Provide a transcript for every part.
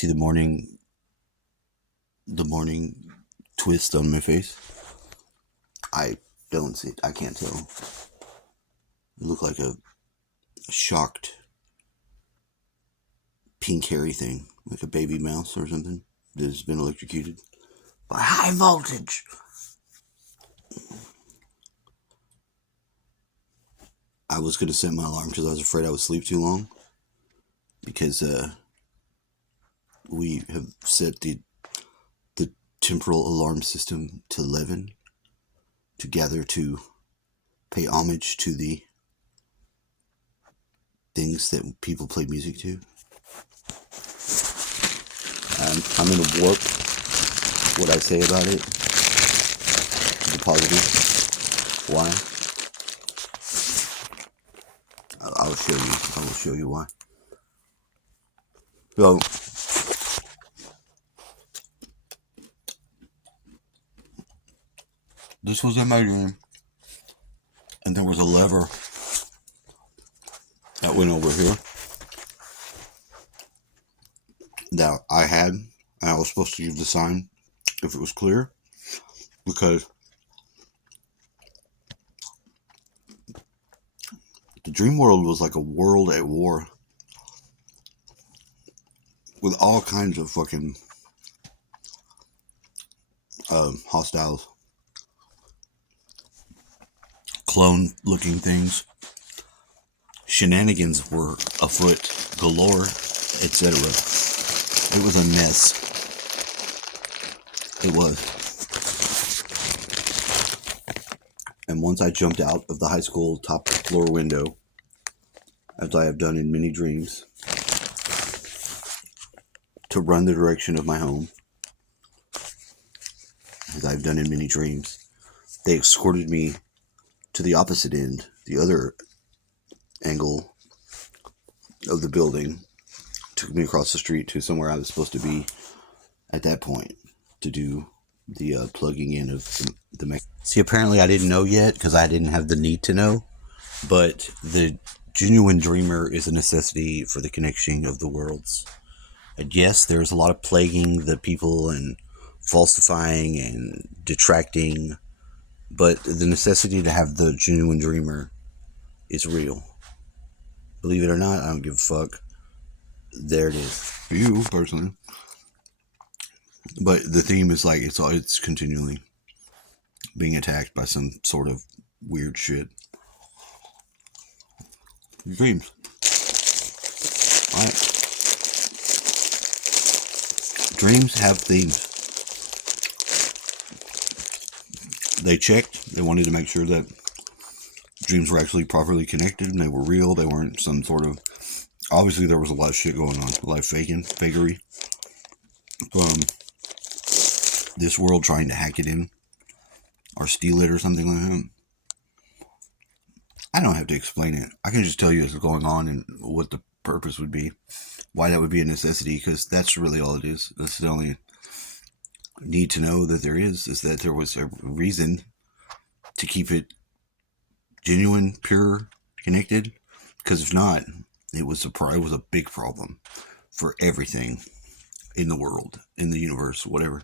see the morning twist on my face? I don't see it. I can't tell. It looked like a shocked pink hairy thing, like a baby mouse or something that has been electrocuted by high voltage. I was going to set my alarm because I was afraid I would sleep too long, because we have set the temporal alarm system to 11 to gather to pay homage to the things that people play music to. I'm going to warp what I say about it to the positive. Why? I'll show you. I will show you why. So, this was in my dream, and there was a lever that went over here that I had, and I was supposed to give the sign if it was clear, because the dream world was like a world at war with all kinds of fucking hostiles, clone looking things. Shenanigans were afoot galore, etc. It was a mess. It was. And once I jumped out of the high school top floor window, as I have done in many dreams, to run the direction of my home, as I've done in many dreams, they escorted me to the opposite end, the other angle of the building, took me across the street to somewhere I was supposed to be at that point to do the plugging in of the mech. See, apparently I didn't know yet because I didn't have the need to know, but the genuine dreamer is a necessity for the connection of the worlds. And yes, there's a lot of plaguing the people and falsifying and detracting, but the necessity to have the genuine dreamer is real. Believe it or not, I don't give a fuck. There it is. For you, personally. But the theme is like, it's continually being attacked by some sort of weird shit. Your dreams. Alright. Dreams have themes. They checked. They wanted to make sure that dreams were actually properly connected and they were real. They weren't some sort of... Obviously, there was a lot of shit going on. A lot of fakery. From this world trying to hack it in. Or steal it or something like that. I don't have to explain it. I can just tell you what's going on and what the purpose would be. Why that would be a necessity, because that's really all it is. That's the only need to know that there is that there was a reason to keep it genuine, pure, connected. Because if not, it was a big problem for everything in the world, in the universe, whatever.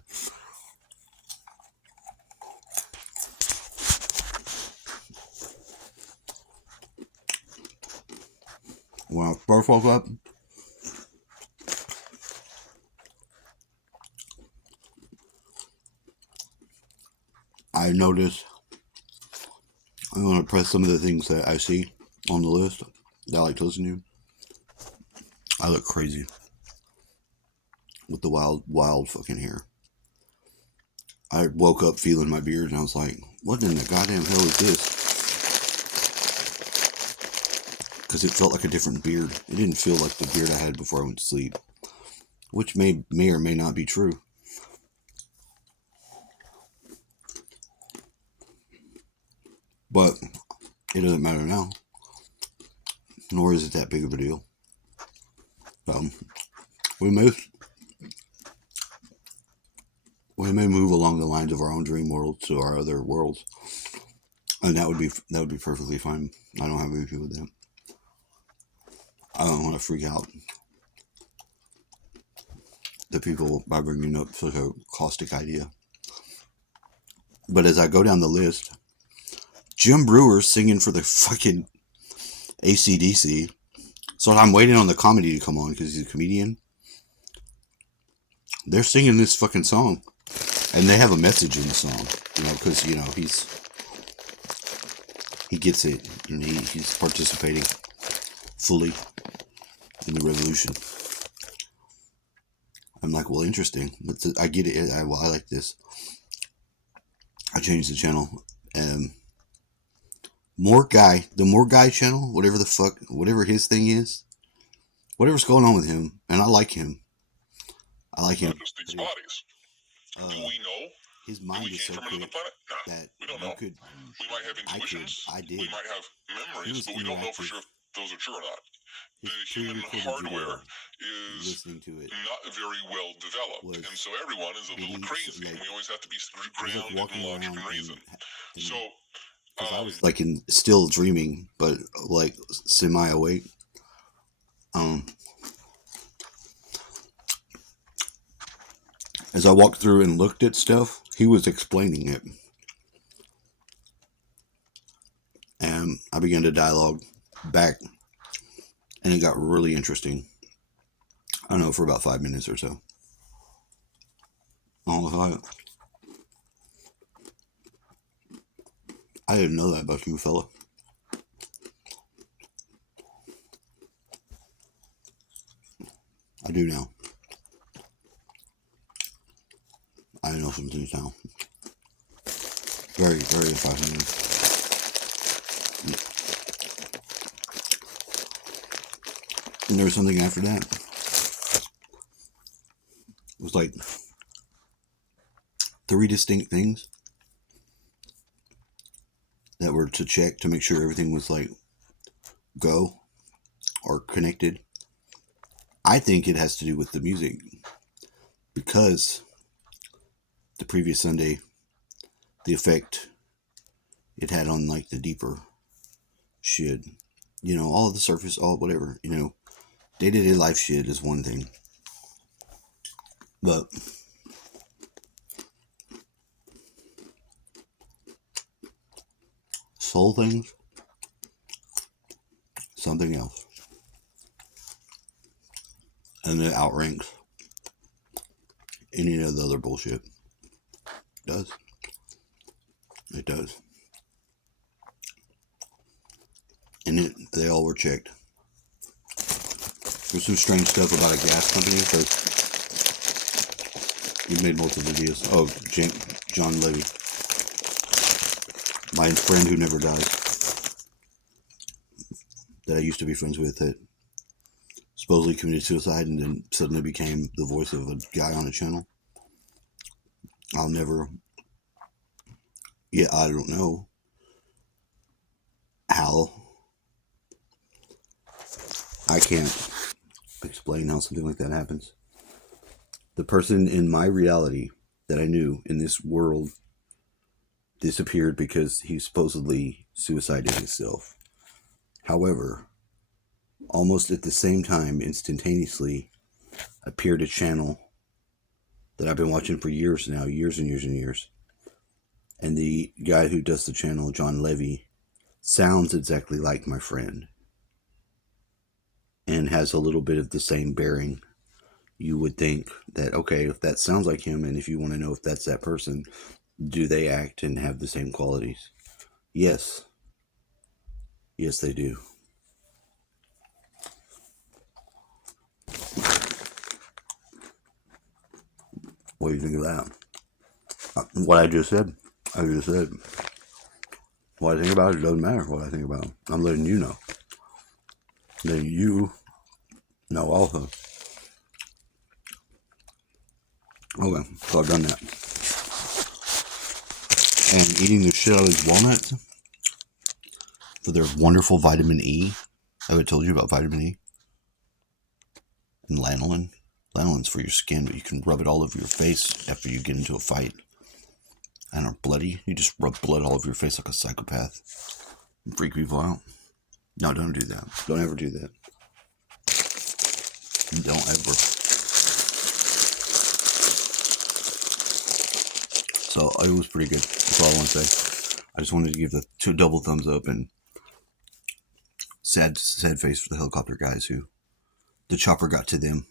When I first woke up, I noticed I'm going to press some of the things that I see on the list that I like to listen to. I look crazy with the wild fucking hair. I woke up feeling my beard and I was like, what in the goddamn hell is this? Because it felt like a different beard. It didn't feel like the beard I had before I went to sleep, which may or may not be true. But it doesn't matter now, nor is it that big of a deal. We may move along the lines of our own dream world to our other worlds, and that would be perfectly fine. I don't have an issue with that. I don't want to freak out. to people by bringing up such a caustic idea. But as I go down the list, Jim Brewer's singing for the fucking AC/DC. So I'm waiting on the comedy to come on because he's a comedian. They're singing this fucking song. And they have a message in the song, because, he gets it, and he's participating fully in the revolution. I'm like, well, interesting. I get it. I like this. I changed the channel. The More Guy channel, whatever his thing is, whatever's going on with him, and I like him. These bodies. Do we know his mind is so quick that we don't know. We might have intuitions. We might have memories, but we don't know for sure if those are true or not. The human hardware is listening to it not very well developed, and so everyone is a little crazy, and we always have to be grounded in logic and reason. So, I was still dreaming, but semi-awake. As I walked through and looked at stuff, he was explaining it. And I began to dialogue back, and it got really interesting. I don't know, for about 5 minutes or so. I didn't know that about you, fella. I do now. I know some things now. Very, very fascinating. And there was something after that. It was like 3 distinct things that were to check to make sure everything was go or connected. I think it has to do with the music, because the previous Sunday, the effect it had on the deeper shit, all of the surface, all whatever, day-to-day life shit is one thing, but soul things, something else. And it outranks any of the other bullshit. It does. And they all were checked. There's some strange stuff about a gas company, because we made multiple videos. Oh, John Levy, my friend who never died, that I used to be friends with, that supposedly committed suicide and then suddenly became the voice of a guy on a channel. I don't know how. I can't explain how something like that happens. The person in my reality that I knew in this world disappeared because he supposedly suicided himself. However, almost at the same time, instantaneously, appeared a channel that I've been watching for years now, years and years and years. And the guy who does the channel, John Levy, sounds exactly like my friend, and has a little bit of the same bearing. You would think that, okay, if that sounds like him, and if you want to know if that's that person, do they act and have the same qualities? Yes. Yes, they do. What do you think of that? What I just said. What I think about it doesn't matter what I think about it. I'm letting you know. Letting you know also. Okay, so I've done that. And eating the shit out of these walnuts for their wonderful vitamin E. I would have told you about vitamin E. And lanolin. Lanolin's for your skin, but you can rub it all over your face after you get into a fight and are bloody. You just rub blood all over your face like a psychopath and freak people out. No, don't do that. Don't ever do that. Don't ever. So it was pretty good. That's all I want to say. I just wanted to give the two double thumbs up and sad face for the helicopter guys who the chopper got to them.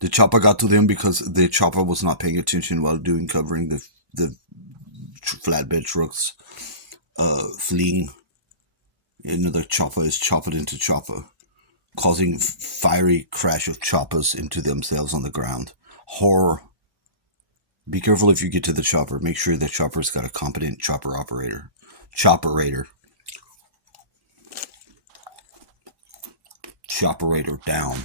The chopper got to them because the chopper was not paying attention while covering the flatbed trucks fleeing. Another chopper is chopped into chopper, causing fiery crash of choppers into themselves on the ground. Horror. Be careful if you get to the chopper. Make sure the chopper's got a competent chopper operator. Chopperator. Chopperator down.